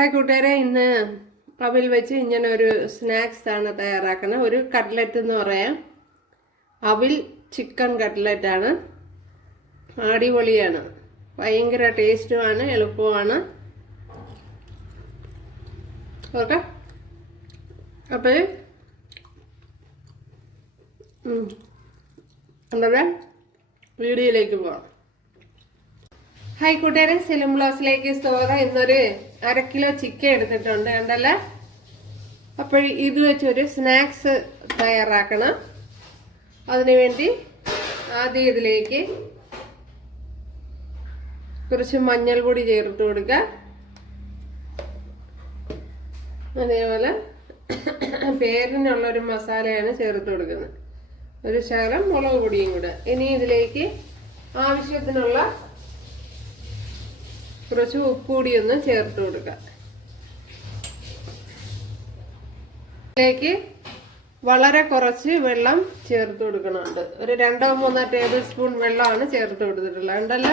Hi കൂട്ടുകാരെ, ഇന്ന് അവൽ വെച്ച് ഇങ്ങനെ ഒരു സ്നാക്സ് ആണ് തയ്യാറാക്കുന്നത്. ഒരു കട്ട്ലറ്റ് എന്ന് പറയാം. അവൽ ചിക്കൻ കട്ട്ലറ്റാണ്. അടിപൊളിയാണ്, ഭയങ്കര ടേസ്റ്റുമാണ്, എളുപ്പമാണ്. ഓക്കെ, അപ്പോൾ നമ്മുടെ വീഡിയോയിലേക്ക് പോകാം. ഹായ് കൂട്ടുകാരെ, സിലിം ബ്ലോസിലേക്ക് സ്വാഗതം. ഇന്നൊരു 1/2 കിലോ ചിക്കൻ എടുത്തിട്ടുണ്ട്, കണ്ടല്ലേ. അപ്പോൾ ഇത് വെച്ചൊരു സ്നാക്സ് തയ്യാറാക്കണം. അതിനുവേണ്ടി ആദ്യം ഇതിലേക്ക് കുറച്ച് മഞ്ഞൾപ്പൊടി ചേർത്ത് കൊടുക്കുക. അതേപോലെ പേരിനുള്ളൊരു മസാലയാണ് ചേർത്ത് കൊടുക്കുന്നത്. ഒരു ശകലം മുളക് പൊടിയും കൂടെ. ഇനി ഇതിലേക്ക് ആവശ്യത്തിനുള്ള കുറച്ച് ഉപ്പ് കൂടി ഒന്ന് ചേർത്ത് കൊടുക്കാം. ഇതിലേക്ക് വളരെ കുറച്ച് വെള്ളം ചേർത്ത് കൊടുക്കണുണ്ട്. ഒരു 2-3 ടേബിൾ സ്പൂൺ വെള്ളമാണ് ചേർത്ത് കൊടുത്തിട്ടുള്ളത്, ഉണ്ടല്ലോ.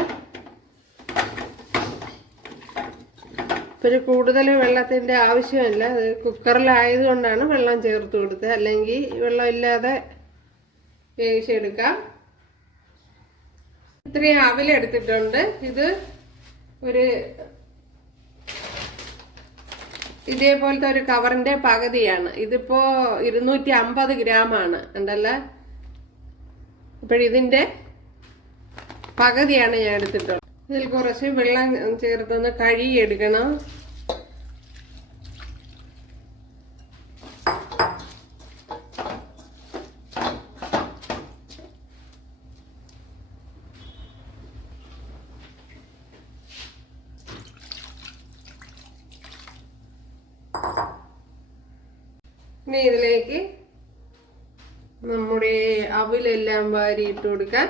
പിന്നെ കൂടുതൽ വെള്ളത്തിൻ്റെ ആവശ്യമില്ല, അത് കുക്കറിലായതുകൊണ്ടാണ് വെള്ളം ചേർത്ത് കൊടുത്തത്. അല്ലെങ്കിൽ വെള്ളം ഇല്ലാതെ വേവിച്ചെടുക്കാം. ഇത്രയും അവലെടുത്തിട്ടുണ്ട്. ഇത് ഒരു ഇതേപോലത്തെ ഒരു കവറിന്റെ പകുതിയാണ്. ഇതിപ്പോ 250 ഗ്രാമാണ്, ഉണ്ടല്ലോ. അപ്പോഴിതിന്റെ പകുതിയാണ് ഞാൻ എടുത്തിട്ടുള്ളത്. ഇതിൽ കുറച്ച് വെള്ളം ചേർത്തൊന്ന് കഴുകിയെടുക്കണം. ഇനി ഇതിലേക്ക് നമ്മുടെ അവലെല്ലാം വാരി ഇട്ട് കൊടുക്കാം.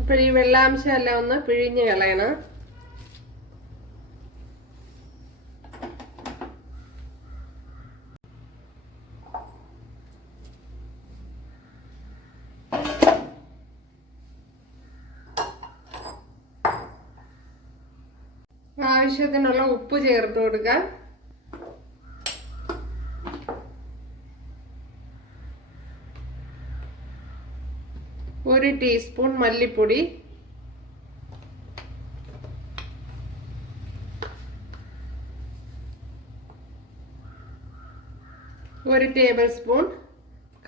അപ്പോൾ ഈ വെള്ളാംശം എല്ലാം ഒന്ന് പിഴിഞ്ഞ് കളയണം. ആവശ്യത്തിനുള്ള ഉപ്പ് ചേർത്ത് കൊടുക്കുക. ഒരു ടീസ്പൂൺ മല്ലിപ്പൊടി, ഒരു ടേബിൾ സ്പൂൺ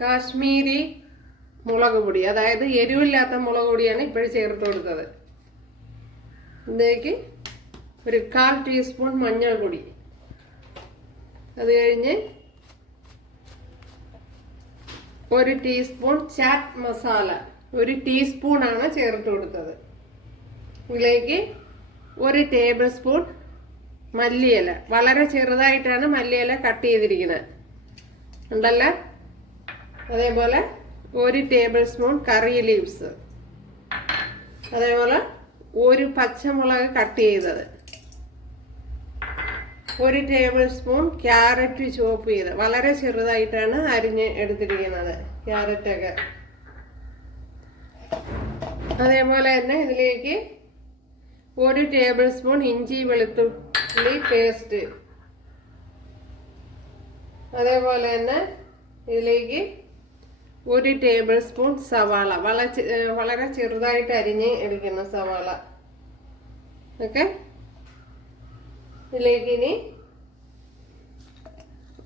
കാശ്മീരി മുളക് പൊടി, അതായത് എരിവില്ലാത്ത മുളക് പൊടിയാണ് ഇപ്പോഴും ചേർത്ത് കൊടുത്തത്. ഇതിലേക്ക് ഒരു 1/4 ടീസ്പൂൺ മഞ്ഞൾപ്പൊടി. അത് കഴിഞ്ഞ് ഒരു ടീസ്പൂൺ ചാറ്റ് മസാല, 1 ടീസ്പൂണാണ് ചേർത്ത് കൊടുത്തത്. ഇതിലേക്ക് ഒരു ടേബിൾ സ്പൂൺ മല്ലിയില, വളരെ ചെറുതായിട്ടാണ് മല്ലിയില കട്ട് ചെയ്തിരിക്കുന്നത്, ഉണ്ടല്ലോ. അതേപോലെ 1 ടേബിൾ സ്പൂൺ കറി ലീവ്സ്, അതേപോലെ 1 പച്ചമുളക് കട്ട് ചെയ്തത്, 1 ടേബിൾ സ്പൂൺ ക്യാരറ്റ് ചോപ്പ് ചെയ്ത്, വളരെ ചെറുതായിട്ടാണ് അരിഞ്ഞ് എടുത്തിരിക്കുന്നത് ക്യാരറ്റൊക്കെ. അതേപോലെ തന്നെ ഇതിലേക്ക് 1 ടേബിൾ സ്പൂൺ ഇഞ്ചി വെളുത്തുള്ളി പേസ്റ്റ്, അതേപോലെ തന്നെ ഇതിലേക്ക് 1 ടേബിൾ സ്പൂൺ സവാള, വളരെ ചെറുതായിട്ട് അരിഞ്ഞ് എടുക്കുന്ന സവാള. ഓക്കെ, ഇതിലേക്ക് ഇനി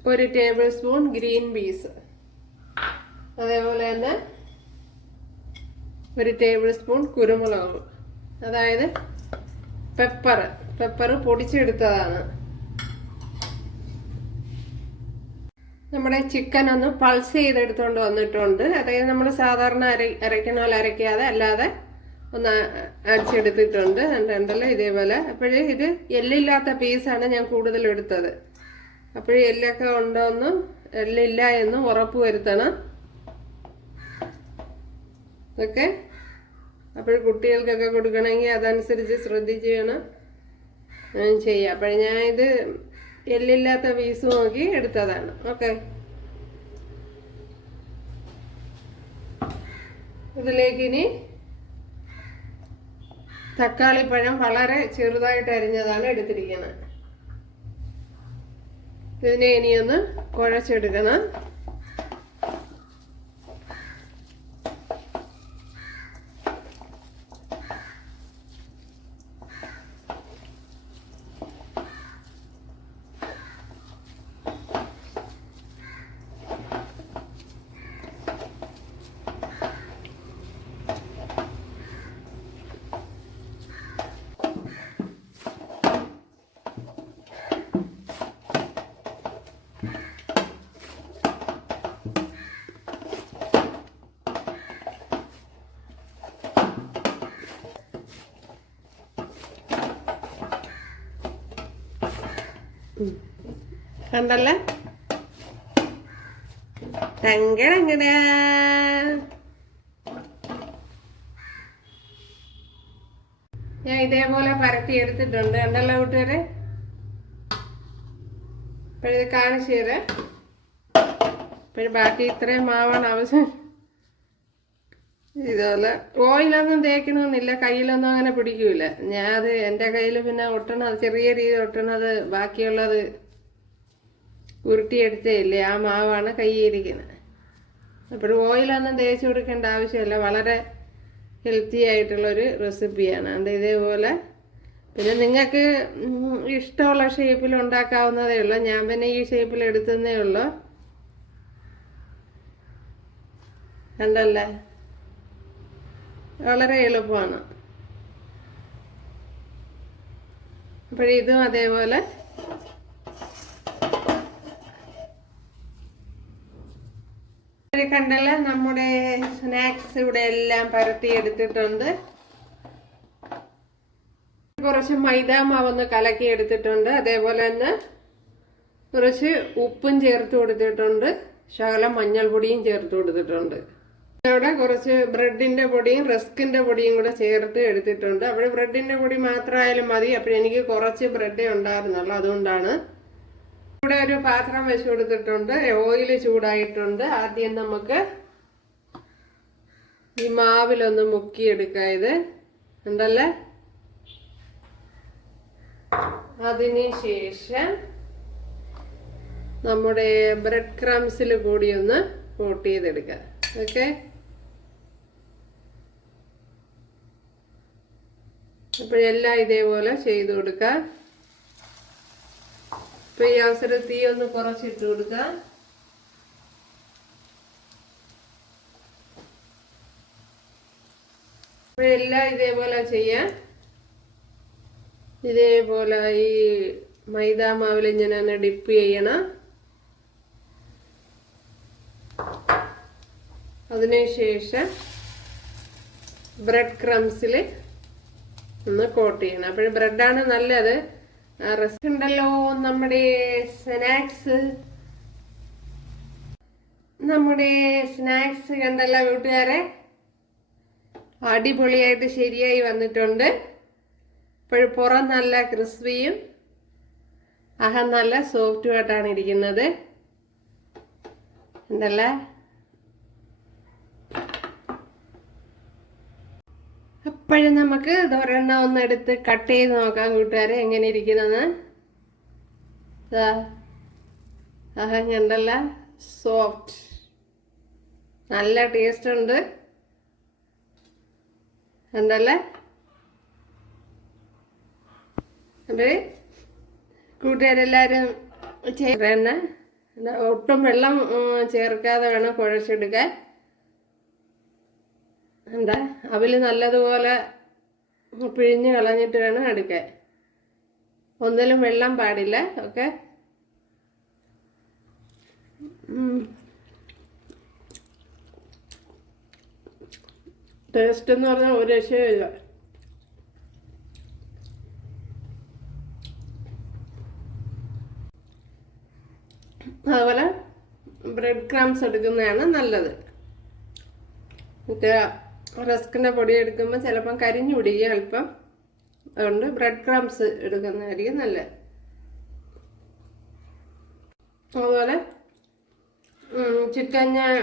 1 ടേബിൾ സ്പൂൺ ഗ്രീൻ പീസ്, അതേപോലെ തന്നെ 1 ടേബിൾ സ്പൂൺ കുരുമുളക്, അതായത് പെപ്പർ പൊടിച്ചെടുത്തതാണ്. നമ്മുടെ ചിക്കൻ ഒന്ന് പൾസ് ചെയ്തെടുത്തുകൊണ്ട് വന്നിട്ടുണ്ട്. അതായത് നമ്മൾ സാധാരണ അരയ്ക്കണ പോലെ അരയ്ക്കാതെ അല്ലാതെ ഒന്ന് അടിച്ചെടുത്തിട്ടുണ്ട്, ഉണ്ടല്ലോ ഇതേപോലെ. അപ്പോഴേ ഇത് എല്ലില്ലാത്ത പീസാണ് ഞാൻ കൂടുതൽ എടുത്തത്. അപ്പോഴേ എല്ലൊക്കെ ഉണ്ടോയെന്ന്, എല്ലില്ല എന്ന് ഉറപ്പ് വരുത്തണം. ഓക്കെ, അപ്പോൾ കുട്ടികൾക്കൊക്കെ കൊടുക്കണമെങ്കിൽ അതനുസരിച്ച് ശ്രദ്ധിച്ച് വേണം ചെയ്യാം. അപ്പോൾ ഞാൻ ഇത് എല്ലില്ലാത്ത പീസ് നോക്കി എടുത്തതാണ്. ഓക്കെ. ഇതിലേക്ക് ഇനി തക്കാളിപ്പഴം വളരെ ചെറുതായിട്ട് അരിഞ്ഞതാണ് എടുത്തിരിക്കുന്നത്. ഇതിനെ ഇനിയൊന്ന് കുഴച്ചെടുക്കണം. കണ്ടല്ലേ, തങ്കടങ്ങട. ഞാൻ ഇതേപോലെ പരത്തി എടുത്തിട്ടുണ്ട്. കണ്ടല്ലോ കൂട്ടുകാരെ. ഇപ്പോഴിത് കാണിച്ചു തരാം. ഇപ്പോഴും ബാക്കി ഇത്രയും മാവാണ് ആവശ്യം. ഇതുപോലെ ഓയിലൊന്നും തേക്കണമെന്നില്ല, കയ്യിലൊന്നും അങ്ങനെ പിടിക്കൂല. ഞാൻ അത് എൻ്റെ കയ്യിൽ പിന്നെ ഒട്ടണത് ചെറിയ രീതി ഒട്ടണത്, ബാക്കിയുള്ളത് ഉരുട്ടിയെടുത്തേ ഇല്ലേ, ആ മാവാണ് കയ്യിരിക്കുന്നത്. അപ്പോഴും ഓയിലൊന്നും തേച്ച് കൊടുക്കേണ്ട ആവശ്യമില്ല. വളരെ ഹെൽത്തി ആയിട്ടുള്ളൊരു റെസിപ്പിയാണ്. അത് ഇതേപോലെ പിന്നെ നിങ്ങൾക്ക് ഇഷ്ടമുള്ള ഷേപ്പിൽ ഉണ്ടാക്കാവുന്നതേ ഉള്ളൂ. ഞാൻ പിന്നെ ഈ ഷേപ്പിൽ എടുത്തതേ ഉള്ളൂ. കണ്ടല്ലേ, വളരെ എളുപ്പമാണ്. അപ്പോഴിതും അതേപോലെ കണ്ടല്ല, നമ്മുടെ സ്നാക്സ് ഇവിടെ എല്ലാം പരത്തി എടുത്തിട്ടുണ്ട്. കുറച്ച് മൈദാ മാവൊന്ന് കലക്കി എടുത്തിട്ടുണ്ട്. അതേപോലെ തന്നെ കുറച്ച് ഉപ്പും ചേർത്ത് കൊടുത്തിട്ടുണ്ട്. ശകലം മഞ്ഞൾപ്പൊടിയും ചേർത്ത് കൊടുത്തിട്ടുണ്ട്. ഇവിടെ കുറച്ച് ബ്രെഡിന്റെ പൊടിയും റസ്കിന്റെ പൊടിയും കൂടെ ചേർത്ത് എടുത്തിട്ടുണ്ട്. അപ്പോൾ ബ്രെഡിന്റെ പൊടി മാത്രമായാലും മതി. അപ്പോഴെനിക്ക് കുറച്ച് ബ്രെഡേ ഉണ്ടായിരുന്നുള്ളൂ, അതുകൊണ്ടാണ്. ഇവിടെ ഒരു പാത്രം വെച്ച് കൊടുത്തിട്ടുണ്ട്. ഓയിൽ ചൂടായിട്ടുണ്ട്. ആദ്യം നമുക്ക് ഈ മാവിലൊന്ന് മുക്കിയെടുക്കാം. ഇത് ഉണ്ടല്ലേ. അതിന് ശേഷം നമ്മുടെ ബ്രെഡ് ക്രംസിൽ കൂടി ഒന്ന് കോട്ട് ചെയ്തെടുക്കാം. ഓക്കെ, അപ്പോഴെല്ലാം ഇതേപോലെ ചെയ്തു കൊടുക്കാം. ഇപ്പൊ ഈ അവസരം തീ ഒന്ന് കുറച്ചിട്ട് കൊടുക്കാം. അപ്പോഴെല്ലാം ഇതേപോലെ ചെയ്യാം. ഇതേപോലെ ഈ മൈദാ മാവിൽ ഇങ്ങനെ ഒന്ന് ഡിപ്പ് ചെയ്യണം. അതിനുശേഷം ബ്രെഡ് ക്രംസിൽ ഒന്ന് കോട്ട് ചെയ്യണം. അപ്പോഴും ബ്രെഡാണ് നല്ലത്. റസ്ക് ഉണ്ടല്ലോ, നമ്മുടെ സ്നാക്സ് കണ്ടല്ലോ കൂട്ടുകാരെ, അടിപൊളിയായിട്ട് ശരിയായി വന്നിട്ടുണ്ട്. ഇപ്പോഴും പുറം നല്ല ക്രിസ്പിയും അകം നല്ല സോഫ്റ്റുമായിട്ടാണ് ഇരിക്കുന്നത്. ഉണ്ടല്ലേ. അപ്പോഴും നമുക്ക് ഒരെണ്ണം ഒന്ന് എടുത്ത് കട്ട് ചെയ്ത് നോക്കാം കൂട്ടുകാരെ, എങ്ങനെ ഇരിക്കുന്നെന്ന്. അഹം കണ്ടല്ല, സോഫ്റ്റ്, നല്ല ടേസ്റ്റ് ഉണ്ട്. കണ്ടല്ലേ. അപ്പോൾ കൂട്ടുകാരെല്ലാവരും ചേർന്ന് ഒട്ടും വെള്ളം ചേർക്കാതെ വേണം കുഴച്ചെടുക്കാൻ. എന്താ, അവല് നല്ലതുപോലെ പിഴിഞ്ഞ് കളഞ്ഞിട്ട് വേണം എടുക്കാൻ. ഒന്നിലും വെള്ളം പാടില്ല. ഓക്കെ, ടേസ്റ്റ് എന്ന് പറഞ്ഞാൽ ഒരു രക്ഷയില്ല. അതുപോലെ ബ്രെഡ് ക്രംസ് എടുക്കുന്നതാണ് നല്ലത്. മറ്റേ റസ്കിൻ്റെ പൊടി എടുക്കുമ്പോൾ ചിലപ്പം കരിഞ്ഞു പിടിക്കുക അല്പം. അതുകൊണ്ട് ബ്രെഡ് ക്രംസ് എടുക്കുന്നതായിരിക്കും നല്ലത്. അതുപോലെ ചിക്കൻ ഞാൻ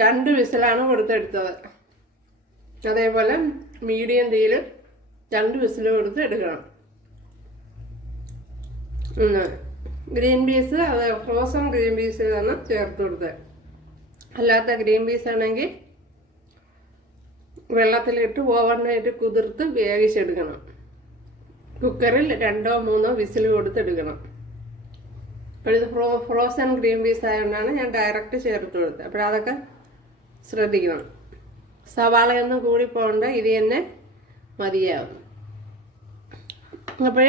2 വിസിലാണ് കൊടുത്തെടുത്തത്. അതേപോലെ മീഡിയം തീയിൽ 2 വിസിൽ കൊടുത്ത് എടുക്കണം. ഗ്രീൻ പീസ് അത് ഫ്രോസൺ ഗ്രീൻ പീസ് ആണ് ചേർത്ത് കൊടുത്തത്. അല്ലാത്ത ഗ്രീൻ പീസ് ആണെങ്കിൽ വെള്ളത്തിലിട്ട് ഓവർനൈറ്റ് കുതിർത്ത് വേവിച്ചെടുക്കണം. കുക്കറിൽ 2-3 വിസിൽ കൊടുത്തെടുക്കണം. അപ്പോൾ ഇത് ഫ്രോസൺ ഗ്രീൻ പീസ് ആയതുകൊണ്ടാണ് ഞാൻ ഡയറക്റ്റ് ചേർത്ത് കൊടുത്തത്. അപ്പോൾ അതൊക്കെ ശ്രദ്ധിക്കണം. സവാളയൊന്നും കൂടി പോകണ്ട, ഇത് തന്നെ മതിയാവും. അപ്പോൾ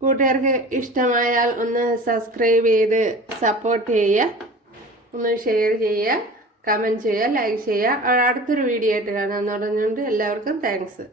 കൂട്ടുകാർക്ക് ഇഷ്ടമായാൽ ഒന്ന് സബ്സ്ക്രൈബ് ചെയ്ത് സപ്പോർട്ട് ചെയ്യുക, ഒന്ന് ഷെയർ ചെയ്യുക, കമൻറ്റ് ചെയ്യുക, ലൈക്ക് ചെയ്യുക. അടുത്തൊരു വീഡിയോ ആയിട്ട് കാണാമെന്ന് പറഞ്ഞുകൊണ്ട് എല്ലാവർക്കും താങ്ക്സ്.